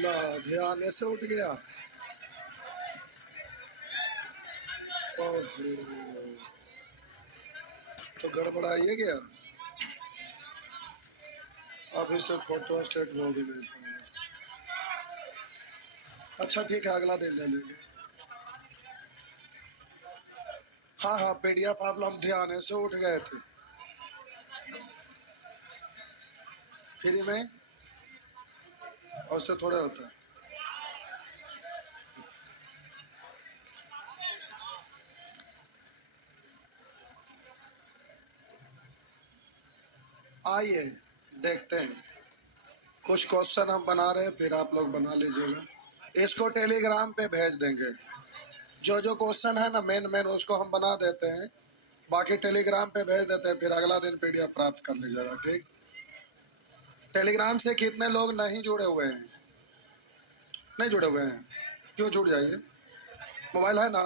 ला ध्यान ऐसे उठ गया। ओहो, तो गड़बड़ाइए गया। अभी से फोटो स्टेट हो भी नहीं पाएगा। अच्छा ठीक है, अगला दिन ले लेंगे। हाँ हाँ, पीडीएफ आप लोग ध्यान ऐसे उठ गए थे फ्री में, और उससे थोड़े होता है। आइए देखते हैं, कुछ क्वेश्चन हम बना रहे हैं, फिर आप लोग बना लीजिएगा। इसको टेलीग्राम पे भेज देंगे। जो जो क्वेश्चन है ना मेन मेन, उसको हम बना देते हैं, बाकी टेलीग्राम पे भेज देते हैं, फिर अगला दिन पीडीएफ प्राप्त कर लीजिएगा। ठीक। टेलीग्राम से कितने लोग नहीं जुड़े हुए हैं? नहीं जुड़े हुए हैं? क्यों जुड़ जाइए, मोबाइल है ना।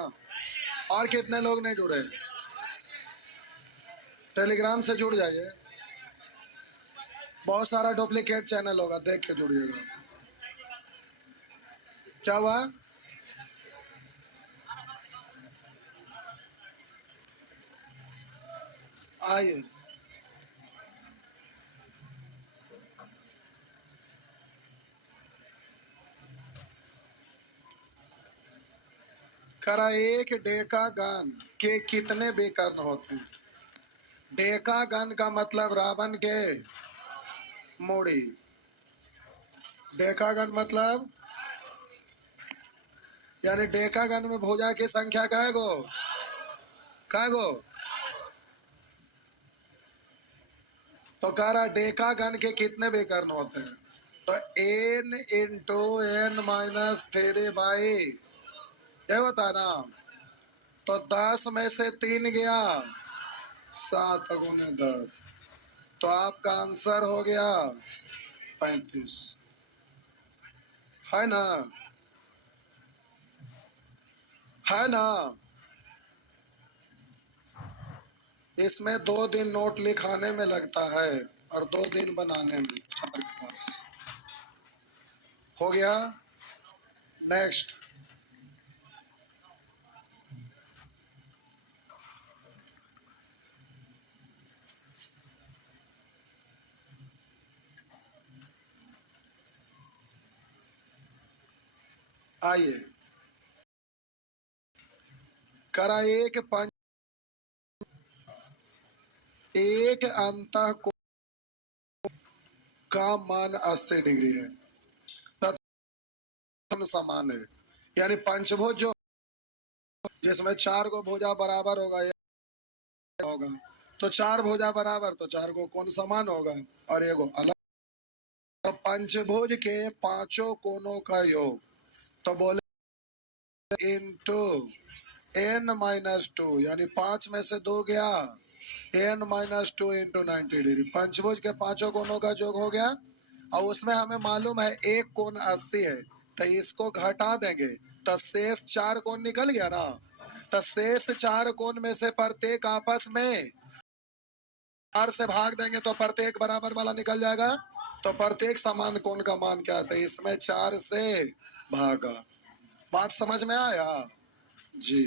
और कितने लोग नहीं जुड़े? टेलीग्राम से जुड़ जाइए। बहुत सारा डुप्लीकेट चैनल होगा, देख के जुड़िएगा। क्या हुआ? आइए, करा एक डेकागन के कितने विकर्ण होते हैं? डेकागन का मतलब रावण के मोड़ी। डेकागन मतलब यानी डेकागन में भुजा की संख्या काय गो? काय गो? तो कह रहा डेकागन के कितने विकर्ण होते हैं? तो एन इंटू एन माइनस 3/, ये होता है ना। तो 10 में से 3 गया, 7 गुने 10, तो आपका आंसर हो गया 35, है ना? है ना? इसमें 2 दिन नोट लिखाने में लगता है और 2 दिन बनाने में। आपके पास हो गया। नेक्स्ट। आइए, करा एक पंच एक अंतः कोण का मान 80 डिग्री है, तत्व समान है। यानी पंचभुज जो जिसमें 4 को भुजा बराबर होगा, ये होगा, तो 4 भुजा बराबर, तो 4 को कोण समान होगा, और ये को अलग। तो पंचभुज के 5 कोणों का योग, तो बोले इंटू n-2, यानी 5 में से 2 गया, n-2 इंटू 90 डिग्री। पंचभुज के 5 कोणों का योग हो गया, और उसमें हमें मालूम है एक कोण 80 है, तो इसको घटा देंगे, तो शेष 4 कोण निकल गया ना। तो शेष 4 कोण में से प्रत्येक आपस में 4 से भाग देंगे, तो प्रत्येक बराबर वाला निकल जाएगा। तो प्रत्येक समान कोण का मान क्या आता है? इसमें 4 से भागा। बात समझ में आया जी?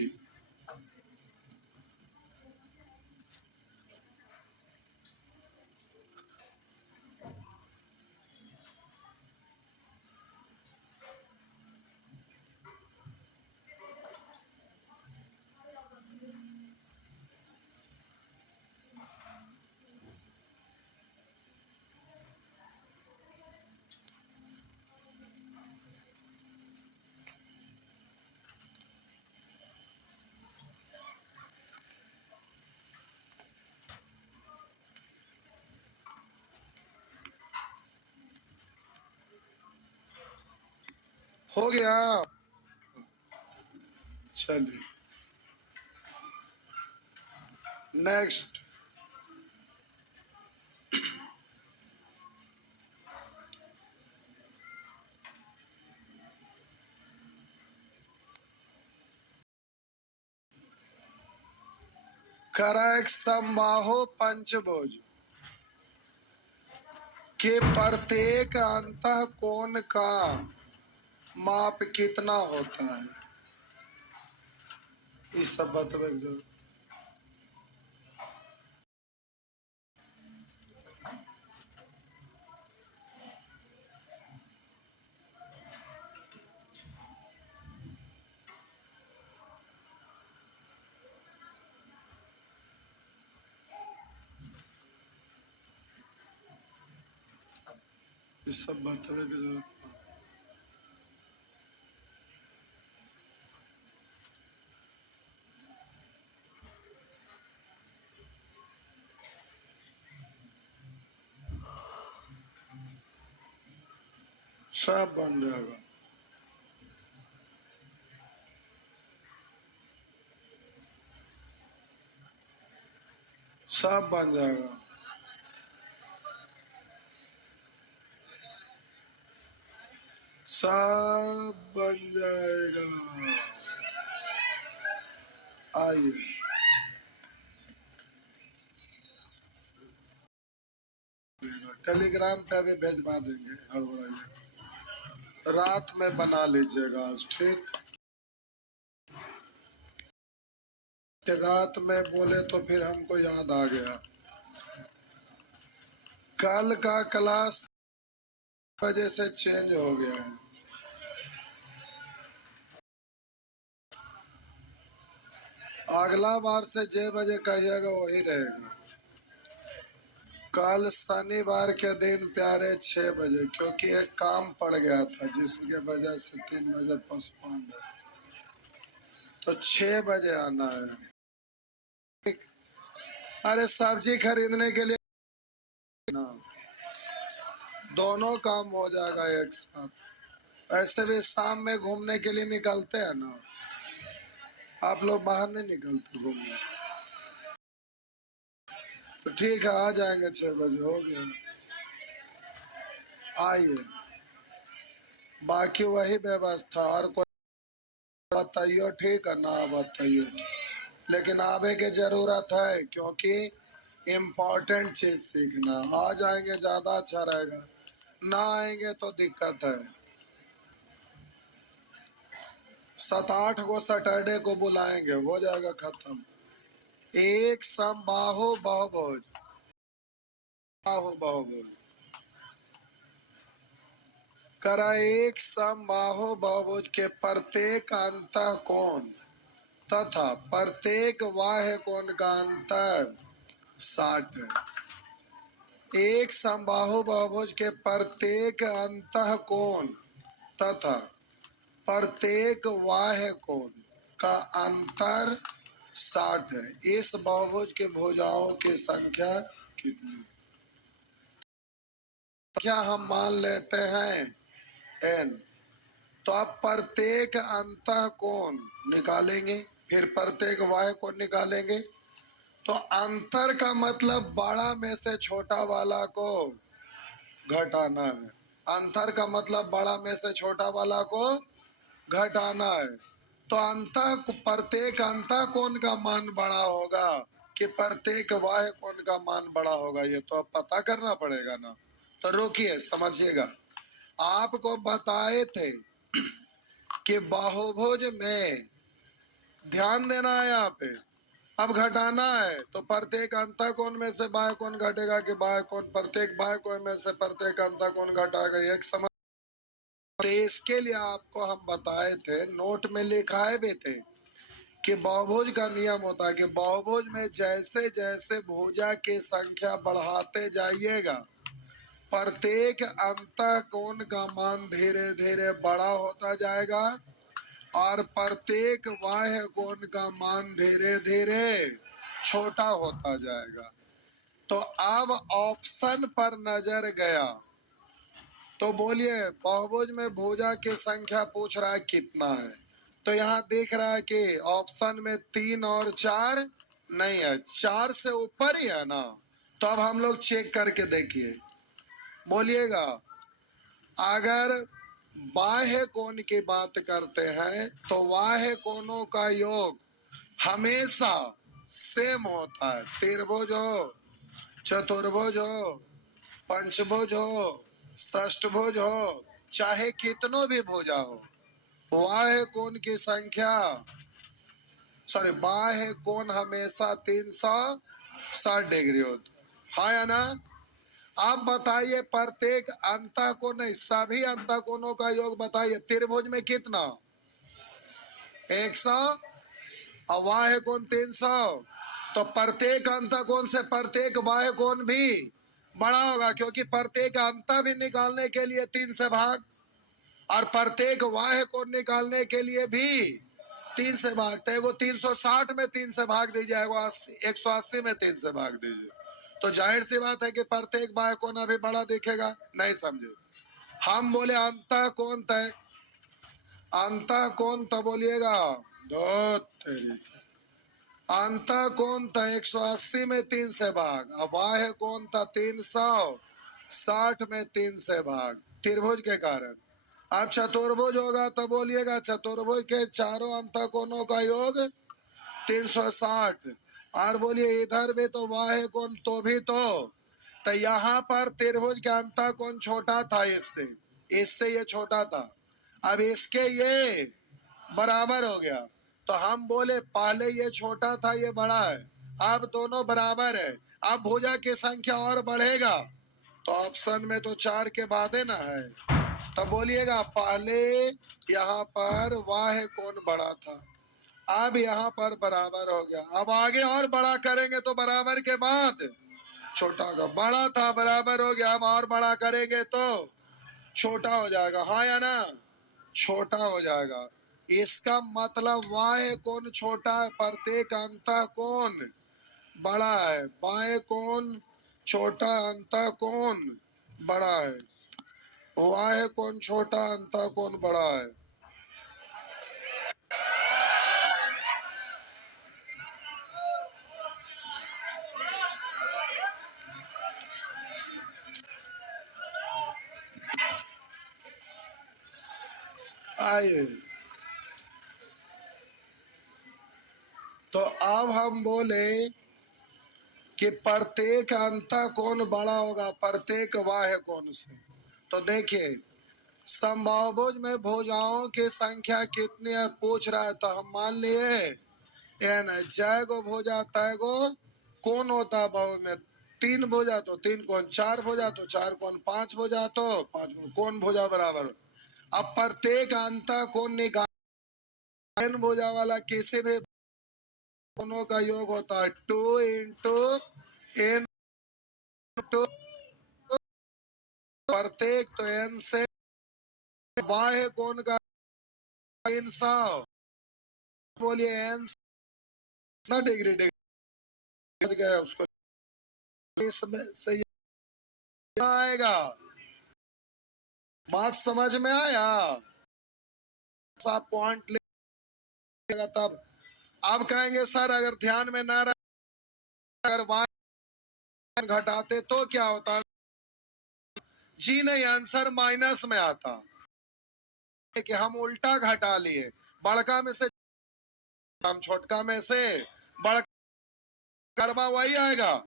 हो गया। चलिए नेक्स्ट। करेक्ट। समबाहु पंचभुज के प्रत्येक अंतः कोण का माप कितना होता है, ये सब बतवे जो ये सब बतवे की जरूरत सब बन जाएगा। सब बन जाएगा। सब बन जाएगा। आइए टेलीग्राम पे भी भेजवा देंगे, हड़बड़ाइए, रात में बना लीजिएगा आज, ठीक। कि रात में बोले तो फिर हमको याद आ गया, कल का क्लास वजह से चेंज हो गया है। अगला बार से 6 बजे कहिएगा वही रहेगा। कल शनिवार के दिन प्यारे 6 बजे, क्योंकि एक काम पड़ गया था जिसके वजह से 3 बजे पोस्टपोन है, तो 6 बजे आना है। अरे सब्जी खरीदने के लिए ना, दोनों काम हो जाएगा एक साथ। ऐसे भी शाम में घूमने के लिए निकलते हैं ना, आप लोग बाहर नहीं निकलते घूमने, तो ठीक है आ जाएंगे 6 बजे, हो गया। आइए, बाकी वही व्यवस्था, और कोई बताइयो ठीक है ना, बताइयो, लेकिन आवे की जरूरत है क्योंकि इम्पोर्टेंट चीज सीखना। आ जाएंगे ज्यादा अच्छा रहेगा, ना आएंगे तो दिक्कत है। 7-8 को सैटरडे को बुलाएंगे, हो जाएगा खत्म। एक समबाहु बहुभुज, बाहु बहुभुज करा, एक समबाहु बहुभुज के प्रत्येक अंतः कोण तथा प्रत्येक बाह्य कोण का अंतर 60 है। एक समबाहु बहुभुज के प्रत्येक अंतः कोण तथा प्रत्येक बाह्य कोण का अंतर 60 है। इस बहुभुज के भुजाओं की संख्या कितनी? क्या हम मान लेते हैं n, तो आप प्रत्येक अंतः कोण निकालेंगे, फिर प्रत्येक बाह्य कोण निकालेंगे। तो अंतर का मतलब बड़ा में से छोटा वाला को घटाना है। अंतर का मतलब बड़ा में से छोटा वाला को घटाना है। तो अंतः प्रत्येक अंतः कोण का मान बड़ा होगा कि प्रत्येक बाह्य कोण का मान बड़ा होगा, ये तो अब पता करना पड़ेगा ना। तो रोकिए समझिएगा, आपको बताए थे कि बहुभुज में ध्यान देना है यहाँ पे, अब घटाना है तो प्रत्येक अंतः कोण में से बाह्य कोण घटेगा कि बाह्य कोण प्रत्येक बाह्य कोण में से प्रत्येक अंतः कोण घटाएगा, एक समझ। तो इसके लिए आपको हम बताए थे, नोट में लिखाए भी थे कि बहुभुज का नियम होता है कि बहुभुज में जैसे जैसे भुजा की संख्या बढ़ाते जाइएगा, प्रत्येक अंतः कोण का मान धीरे धीरे बड़ा होता जाएगा और प्रत्येक बाह्य कोण का मान धीरे धीरे छोटा होता जाएगा। तो अब ऑप्शन पर नजर गया, तो बोलिए बहुभुज में भुजा की संख्या पूछ रहा है कितना है, तो यहाँ देख रहा है कि ऑप्शन में 3 और 4 नहीं है, 4 से ऊपर ही है ना। तो अब हम लोग चेक करके देखिए, बोलिएगा अगर बाह्य कोण की बात करते हैं तो बाह्य कोणों का योग हमेशा सेम होता है। त्रिभुज हो, चतुर्भुज हो, पंचभुज हो, षष्ठभुज हो, चाहे कितनों भी भुजा हो, बाह्य कोण की संख्या बाह्य कोण हमेशा 360 डिग्री होता है, हाँ या ना? आप बताइए प्रत्येक अंतःकोण नहीं, सभी अंतःकोणों का योग बताइए। त्रिभुज में कितना? 100 और बाह्य कोण 300। तो प्रत्येक अंतःकोण से प्रत्येक बाह्य कोण भी बड़ा होगा, क्योंकि प्रत्येक अंत भी निकालने के लिए 3 से भाग, और प्रत्येक बाह्य कोण निकालने के लिए भी 3 से भाग। तो 360 में 3 से भाग दीजिए, 180 में 3 से भाग दीजिए, तो जाहिर सी बात है कि प्रत्येक बाह्य कोण अभी बड़ा दिखेगा। नहीं समझे? हम बोले अंतःकोण तय, अंतःकोण तो बोलिएगा दो तरीके, अंतःकोण था 180 में 3 से भाग, और बाह्य कोण था 360 में 3 से भाग, त्रिभुज के कारण। अब चतुर्भुज होगा तो बोलिएगा चतुर्भुज के चारों अंतःकोणों का योग 360, और बोलिए इधर भी तो बाह्य कोण तो भी तो यहाँ पर त्रिभुज का अंतःकोण छोटा था, इससे इससे ये छोटा था, अब इसके ये बराबर हो गया। तो हम बोले पहले ये छोटा था ये बड़ा है, अब दोनों बराबर है, अब भुजा की संख्या और बढ़ेगा, तो ऑप्शन में तो 4 के बाद है ना है, तब बोलिएगा पहले यहाँ पर बाह्य कोण बड़ा था, अब यहाँ पर बराबर हो गया, अब आगे और बड़ा करेंगे तो बराबर के बाद छोटा होगा, बड़ा था बराबर हो गया, अब और बड़ा करेंगे तो छोटा हो जाएगा, हाँ या ना? छोटा हो जाएगा। इसका मतलब बाह्य कोण छोटा है, प्रत्येक अंतःकोण बड़ा है, बाह्य कोण छोटा, अंतःकोण बड़ा है, बाह्य कोण छोटा, अंतःकोण बड़ा है। आइए, तो अब हम बोले कि प्रत्येक अंतःकोण बड़ा होगा प्रत्येक बाह्य कोण से। तो देखिए समबाहुभुज में भुजाओं की संख्या कितनी है पूछ रहा है, तो हम मान लिए एन है, जय गो भुजा तय गो कोण होता है बहु में, 3 भुजा तो 3 कोण, 4 भुजा तो 4 कोण, 5 भुजा तो 5 कोण, कोण भुजा बराबर। अब प्रत्येक अंतःकोण निकाल, एन भुजा वाला किसी भी कोणों का योग होता है 2 इंटू एन टू, प्रत्येक तो एन से बाह्य कोण का 300, बोलिए एन डिग्री डिग्री गया उसको, इसमें से आएगा, बात समझ में आया? पॉइंट लेगा तब। अब कहेंगे सर अगर ध्यान में ना रहे, अगर मान घटाते तो क्या होता? जी नहीं, आंसर माइनस में आता, कि हम उल्टा घटा लिए, बड़का में से हम छोटका में से बड़का वही आएगा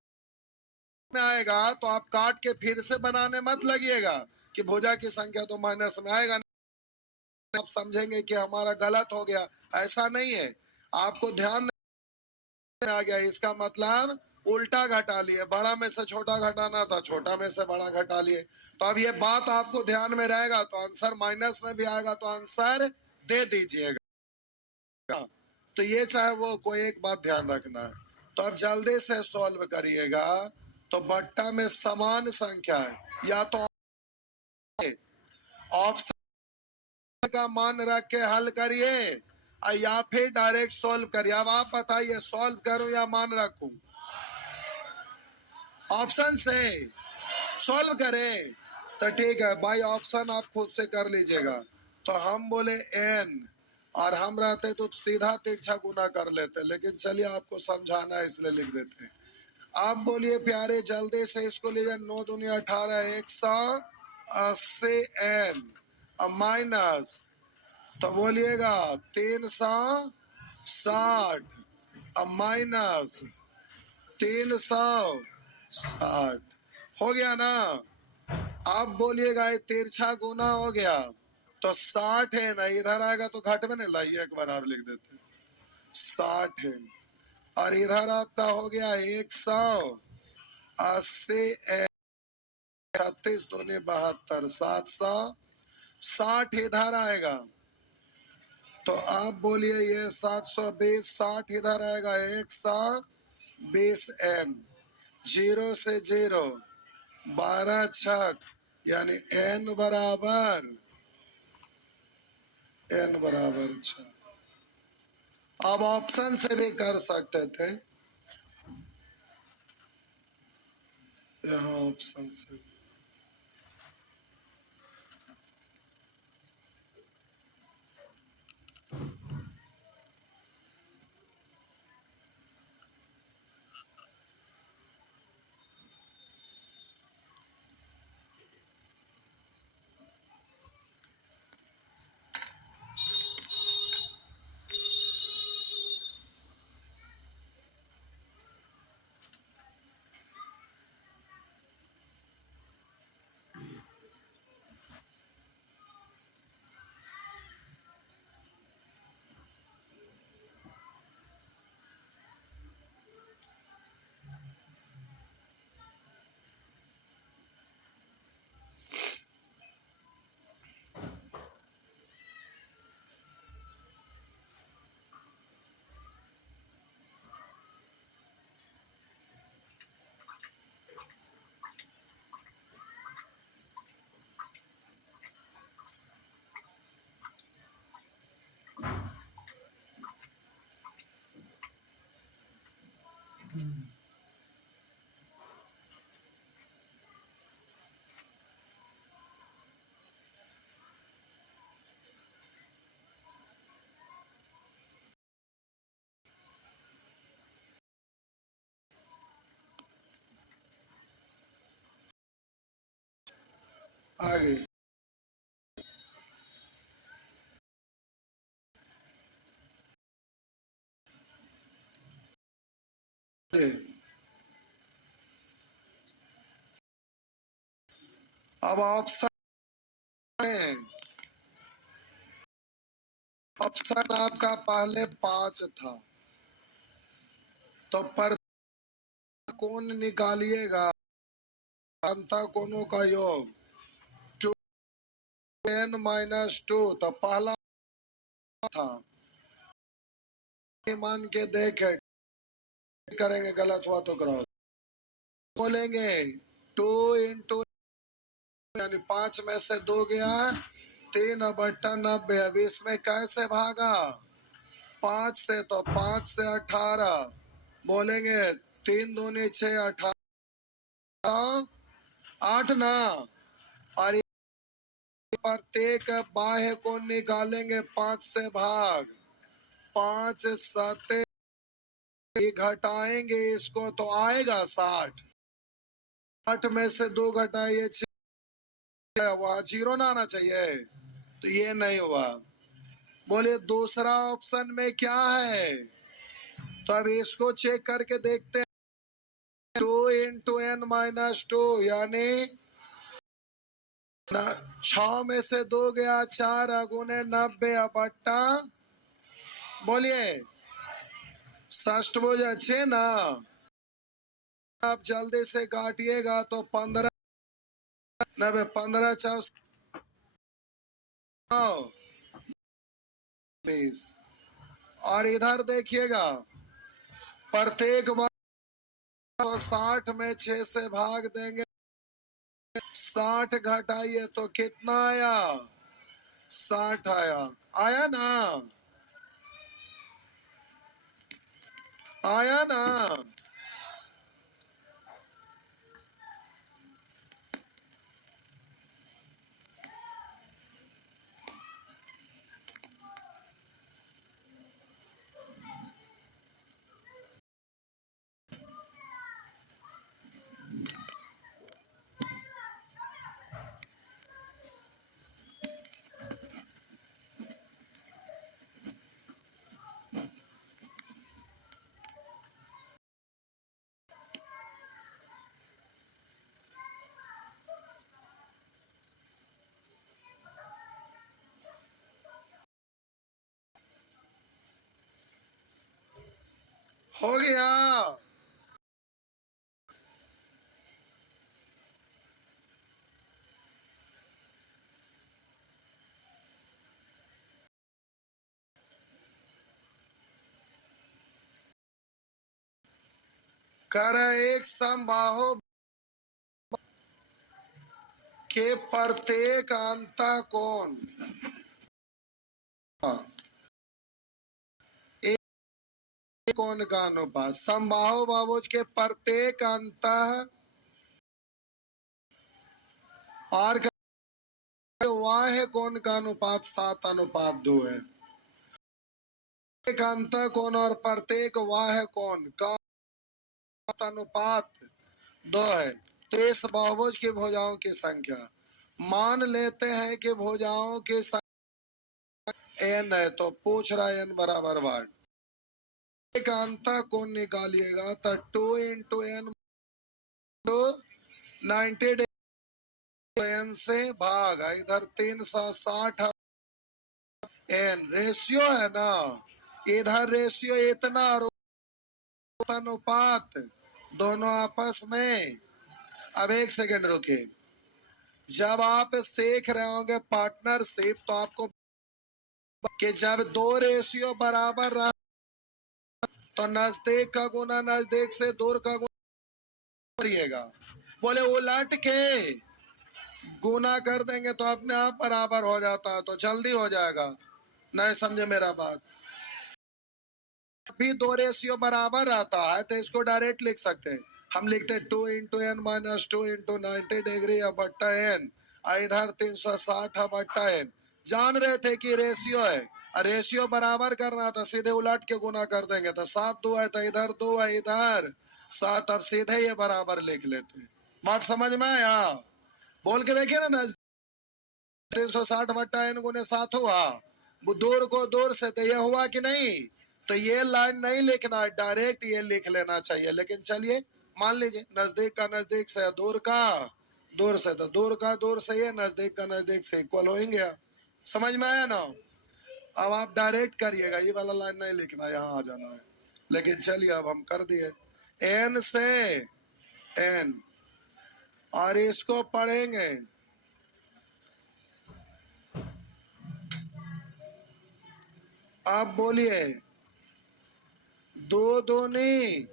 में आएगा, तो आप काट के फिर से बनाने मत लगिएगा कि भुजा की संख्या तो माइनस में आएगा, आप समझेंगे कि हमारा गलत हो गया, ऐसा नहीं है, आपको ध्यान नहीं आ गया, इसका मतलब उल्टा घटा लिए, बड़ा में से छोटा घटाना था, छोटा में से बड़ा घटा लिए। तो अब ये बात आपको ध्यान में रहेगा, तो आंसर माइनस में भी आएगा तो आंसर दे दीजिएगा। तो ये चाहे वो कोई एक बात ध्यान रखना है। तो अब जल्दी से सॉल्व करिएगा, तो बट्टा में समान संख्या है, या तो ऑप्शन का मान रख के हल करिए या फिर डायरेक्ट सॉल्व करिए। अब आप बताइए सॉल्व करूं या मान रखूं? ऑप्शन से सॉल्व करें तो ठीक है भाई, ऑप्शन आप खुद से कर लीजिएगा। तो हम बोले n, और हम रहते तो सीधा तिरछा गुना कर लेते, लेकिन चलिए आपको समझाना है इसलिए लिख देते हैं। आप बोलिए प्यारे जल्दी से, इसको लीजिए 9 दूनी 18, 180 n माइनस, तो बोलिएगा 360 माइनस 360, हो गया ना? आप बोलिएगा ये तिरछा गुना हो गया तो 60 है ना, इधर आएगा तो घट में नहीं, लाइए एक बार और लिख देते 60 है, और इधर आपका हो गया 180 36 दूनी 72 760 इधर आएगा, तो आप बोलिए ये 720 60 इधर आएगा 120 n, 0 से 0 12 छक, यानी n बराबर 6। अब ऑप्शन से भी कर सकते थे, यहाँ ऑप्शन से आगे। अब ऑप्शन ऑप्शन आपका पहले 5 था, तो पर कोण निकालिएगा, अंतः कोणों का योग 2n-2, तो पहला था, मान के देखे करेंगे, गलत हुआ तो क्रॉस बोलेंगे 2 इंटू, यानी 5 में से 2 गया 3/90। अब इसमें कैसे भागा 5 से, तो 5 से 18 बोलेंगे 3 दूनी 6 18 8 ना, और प्रत्येक बाह्य को निकालेंगे 5 से भाग, 5 7 घटाएंगे इसको तो आएगा 60, 8 में से 2 घटाइए 6, वहां 0 ना आना चाहिए, तो ये नहीं हुआ। बोले दूसरा ऑप्शन में क्या है, तो अब इसको चेक करके देखते हैं, 2 × n-2 यानी 6 में से 2 गया 4 × 90 बट्टा, बोलिए षष्ठभुज अच्छे ना, आप जल्दी से काटिएगा तो 15 90 15 4 20, और इधर देखिएगा प्रत्येक बार 60 में 6 से भाग देंगे, 60 घटाइए तो कितना आया 60 आया, आया ना, आया ना। कर एक समबाहु के प्रत्येक अंतः कोण एक कोण का अनुपात समबाहु बहुभुज के प्रत्येक अंतः और वाह्य कोण का अनुपात 7:2 है। एक अंतः कोण और प्रत्येक वाह्य कोण का अनुपात 2 है। तो इस बहुभुज की भुजाओं की संख्या मान लेते हैं कि भुजाओं की संख्या n है, तो पूछ रहा है n बराबर 1। एक अंतः कोण निकालिएगा तो 2 इंटू n 90 n से भाग इधर 360 n रेशियो है ना, इधर रेशियो इतना अनुपात दोनों आपस में। अब एक सेकंड रुकिए, जब आप सीख रहे होंगे पार्टनरशिप तो आपको कि जब दो रेशियो बराबर रहा तो नजदीक का गुना नजदीक से दूर का गुना करिएगा। बोले उलट के गुना कर देंगे तो अपने आप बराबर हो जाता है, तो जल्दी हो जाएगा। नहीं समझे मेरा बात? भी दो रेशियो बराबर आता है तो इसको डायरेक्ट लिख सकते हैं। हम लिखते हैं 2 into N minus 2 into 90 degree बट्टा एन, इधर 360 बट्टा एन। जान रहे थे कि रेशियो है, रेशियो बराबर करना था, सीधे उलट के गुना कर देंगे तो 7 2 है तो इधर 2 है इधर 7, अब सीधे ये बराबर लिख लेते हैं। बात समझ में आया? बोल के देखिए ना, 360 बट्टा एन गुने 7 हुआ, दूर को दूर से तो ये हुआ कि नहीं? तो ये लाइन नहीं लिखना, डायरेक्ट ये लिख लेना चाहिए। लेकिन चलिए मान लीजिए नजदीक का नजदीक से दूर का दूर से, तो दूर का दूर से ये नजदीक का नजदीक से इक्वल हो गया। समझ में आया ना? अब आप डायरेक्ट करिएगा, ये वाला लाइन नहीं लिखना, यहाँ आ जाना है। लेकिन चलिए अब हम कर दिए एन से एन, और इसको पढ़ेंगे आप बोलिए दो दूनी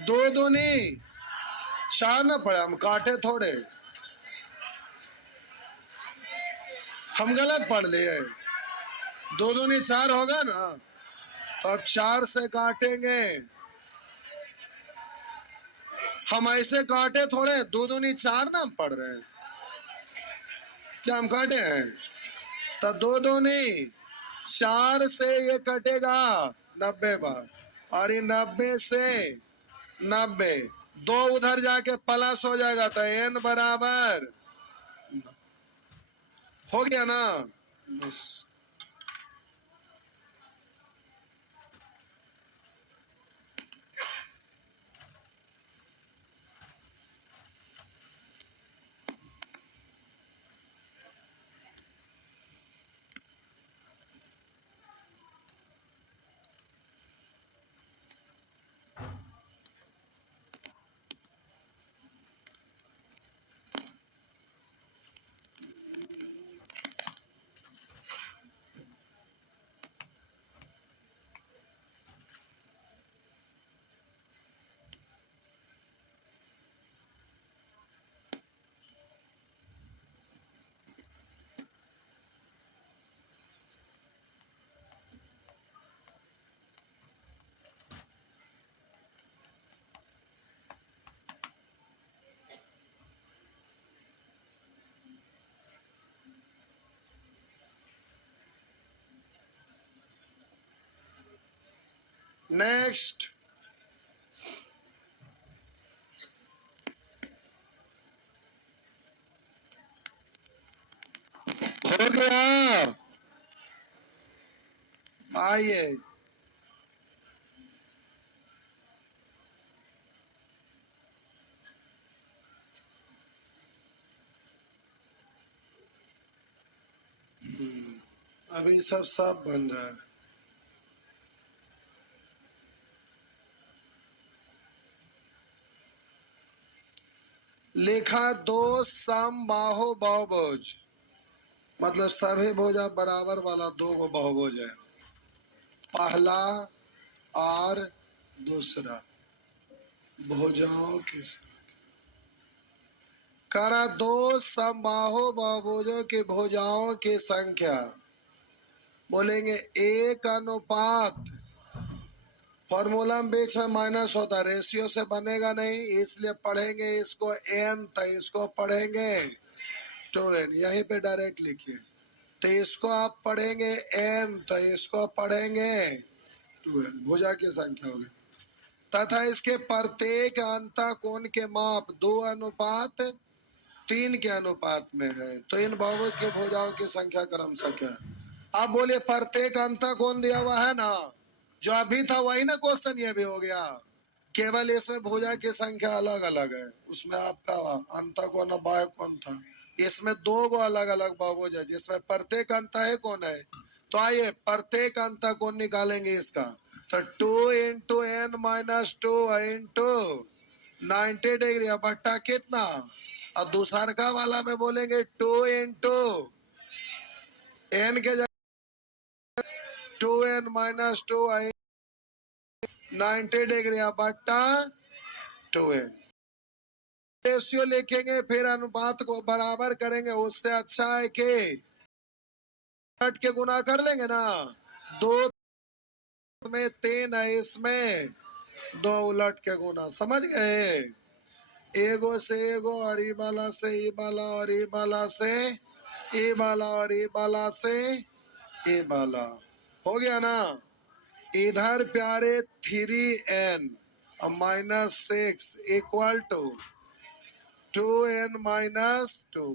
दो दूनी चार ना पड़े, हम काटे थोड़े, हम गलत पढ़ लिए। दो दूनी 4 होगा ना, तो अब 4 से काटेंगे। हम ऐसे काटे थोड़े, दो दूनी 4 ना हम पढ़ रहे हैं, क्या हम काटे हैं? तो दो दूनी 4 से ये कटेगा 90 बार, और ये 90 से 90 दो उधर जाके प्लस हो जाएगा, तो n बराबर हो गया ना। बस नेक्स्ट हो गया। आइए अभी सब बन रहा है। लिखा दो समबाहु बहुभुज, मतलब सभी भुजा बराबर वाला दो गो बहुभुज है। पहला और दूसरा भुजाओं की करा दो समबाहु बहुभुजों की भुजाओं की संख्या, बोलेंगे एक अनुपात, फॉर्मूला में बीच में माइनस होता, रेशियो से बनेगा नहीं, इसलिए पढ़ेंगे इसको n तो इसको पढ़ेंगे 2n, यहीं पे डायरेक्ट लिखिए। तो इसको आप पढ़ेंगे n तो इसको पढ़ेंगे 2n, भुजा की संख्या होगी। तथा इसके प्रत्येक अंतःकोण के माप 2:3 के अनुपात में है। तो इन बहुभुज के भुजाओं की संख्या क्रमशः क्या है? अब बोलिए प्रत्येक अंतःकोण दिया हुआ है ना, जो अभी था वही ना क्वेश्चन, ये भी हो गया, केवल इसमें भुजा की संख्या अलग अलग है, उसमें आपका अंतःकोण बाह्य कोण था, इसमें दो गो अलग अलग बहुभुज है जिसमें प्रत्येक अंतः कोण है। तो आइए प्रत्येक अंतःकोण निकालेंगे इसका, तो 2 into n minus 2 into 90 degree बट्टा कितना, और दूसरा का वाला में बोलेंगे 2 इंटू n के 2n माइनस 2 90 डिग्री बट्टा 2n। रेशियो लिखेंगे फिर अनुपात को बराबर करेंगे, उससे अच्छा है कि उलट के गुना कर लेंगे ना, 2 में 3 है, इसमें 2 उलट के गुना, समझ गए? एगो से एगो और ई वाला से ई वाला और ई वाला से ई वाला और ई वाला से ई वाला, हो गया ना। इधर प्यारे 3n minus 6 equal to 2n minus 2,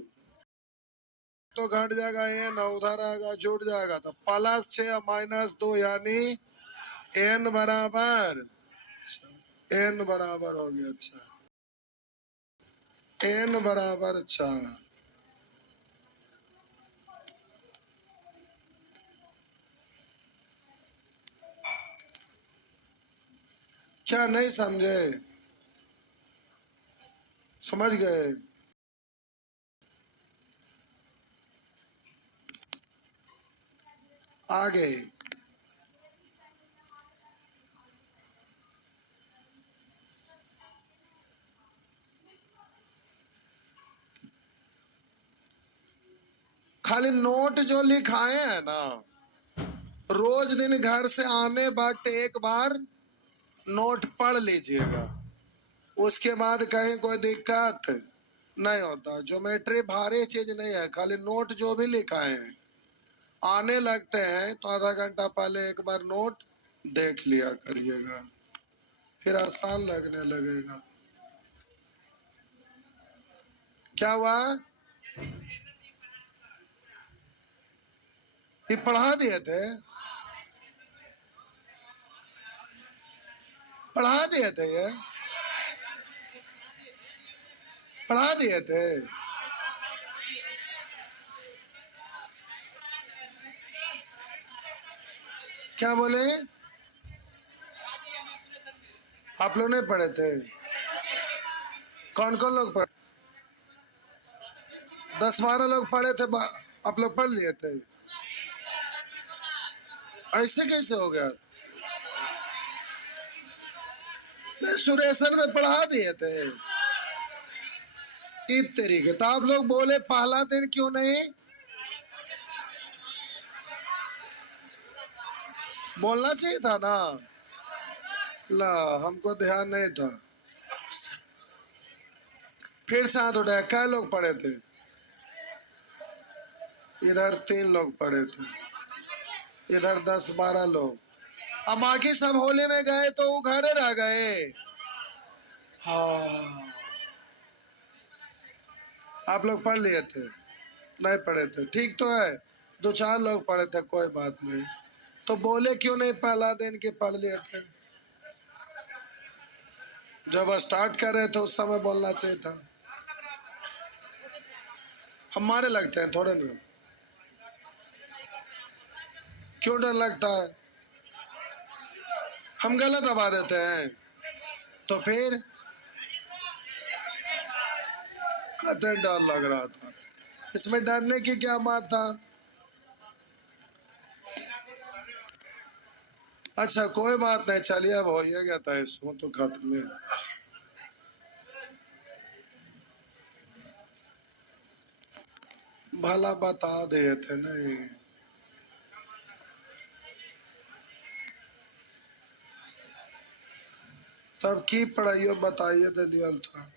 तो घट जाएगा n, उधर आएगा जुड़ जाएगा, तो प्लस 6 माइनस 2 यानी n बराबर हो गया। अच्छा n बराबर 4, क्या नहीं समझे? समझ गए? आगे खाली नोट जो लिखाए हैं ना, रोज दिन घर से आने वक्त एक बार नोट पढ़ लीजिएगा, उसके बाद कहीं कोई दिक्कत नहीं होता। ज्योमेट्री भारी चीज नहीं है, खाली नोट जो भी लिखाए हैं आने लगते हैं तो आधा घंटा पहले एक बार नोट देख लिया करिएगा, फिर आसान लगने लगेगा। क्या हुआ? ये पढ़ा दिए थे, पढ़ा दिए थे, ये पढ़ा दिए थे। क्या बोले? आप लोग नहीं पढ़े थे? कौन कौन लोग पढ़े? 10-12 लोग पढ़े थे, आप लोग पढ़ लिए थे? ऐसे कैसे हो गया? सुरेशन में पढ़ा दिए थे इस तरीके, तो आप लोग बोले पहला दिन क्यों नहीं बोलना चाहिए था ना? ला, हमको ध्यान नहीं था। फिर से हाथ उठाया, क्या लोग पढ़े थे? इधर 3 लोग पढ़े थे, इधर 10-12 लोग, अब बाकी सब होली में गए तो वो घर रह गए। हाँ, आप लोग पढ़ लिए थे? नहीं पढ़े थे, ठीक तो है, 2-4 लोग पढ़े थे, कोई बात नहीं। तो बोले क्यों नहीं पहला दिन के पढ़ लिए थे? जब स्टार्ट कर रहे थे उस समय बोलना चाहिए था। हमारे लगते हैं थोड़े ना, क्यों डर लगता है? हम गलत दबा देते हैं तो फिर कहते डर लग रहा था, इसमें डरने की क्या बात था? अच्छा कोई बात नहीं, चलिए अब हो ही गया था, इसको तो खत्म है। भला बता दे थे नहीं। तब की पढ़ाइयो बताइए दे दिया था।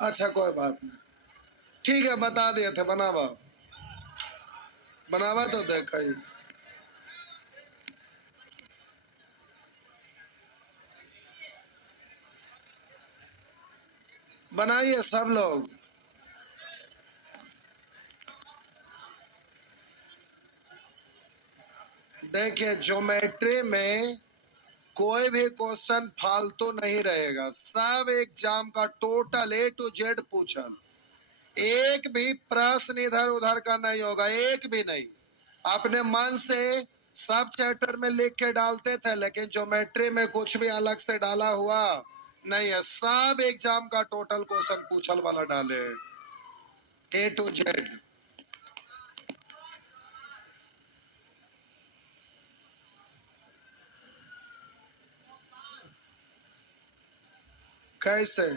अच्छा कोई बात नहीं, ठीक है बता दिए थे। बनावा बनावा तो देखा ही। बनाइए सब लोग। देखिए ज्योमेट्री में कोई भी क्वेश्चन फालतू नहीं रहेगा, सब एग्जाम का टोटल A to Z पूछल। एक भी प्रश्न इधर उधर का नहीं होगा, एक भी नहीं। अपने मन से सब चैप्टर में लिख के डालते थे, लेकिन ज्योमेट्री में कुछ भी अलग से डाला हुआ नहीं है। सब एग्जाम का टोटल क्वेश्चन पूछल वाला डाले हैं, A to Z। कैसे?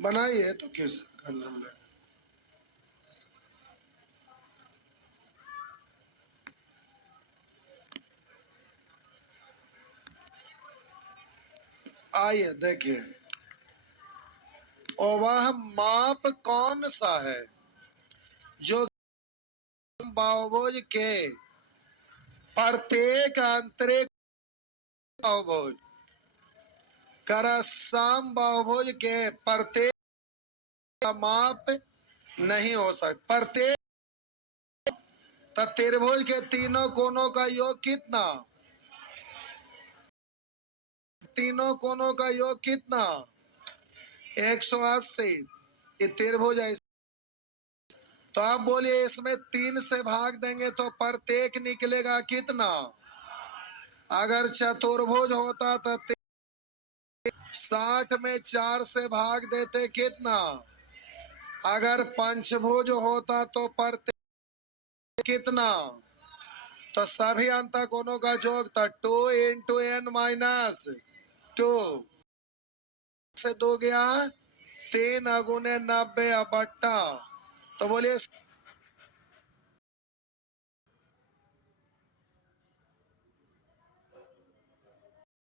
बनाइए तो किस करने में। आइए देखिए, और वह माप कौन सा है जो बहुभुज के प्रत्येक आंतरिक बहुभुज कर सम बहुभुज के प्रत्येक का माप नहीं हो सकता। प्रत्येक त्रिभुज के तीनों कोनों का योग कितना? तीनों कोनों का योग कितना? 180। ये त्रिभुज है। तो आप बोलिए इसमें 3 से भाग देंगे तो प्रत्येक निकलेगा कितना? अगर चतुर्भुज होता तो 60 में 4 से भाग देते कितना? अगर पंचभुज होता तो प्रत्येक कितना? तो सभी अंतःकोणों का जोड़ था 2 × n - 2 से 2 गया 3 × 90 बट्टा। तो बोलिए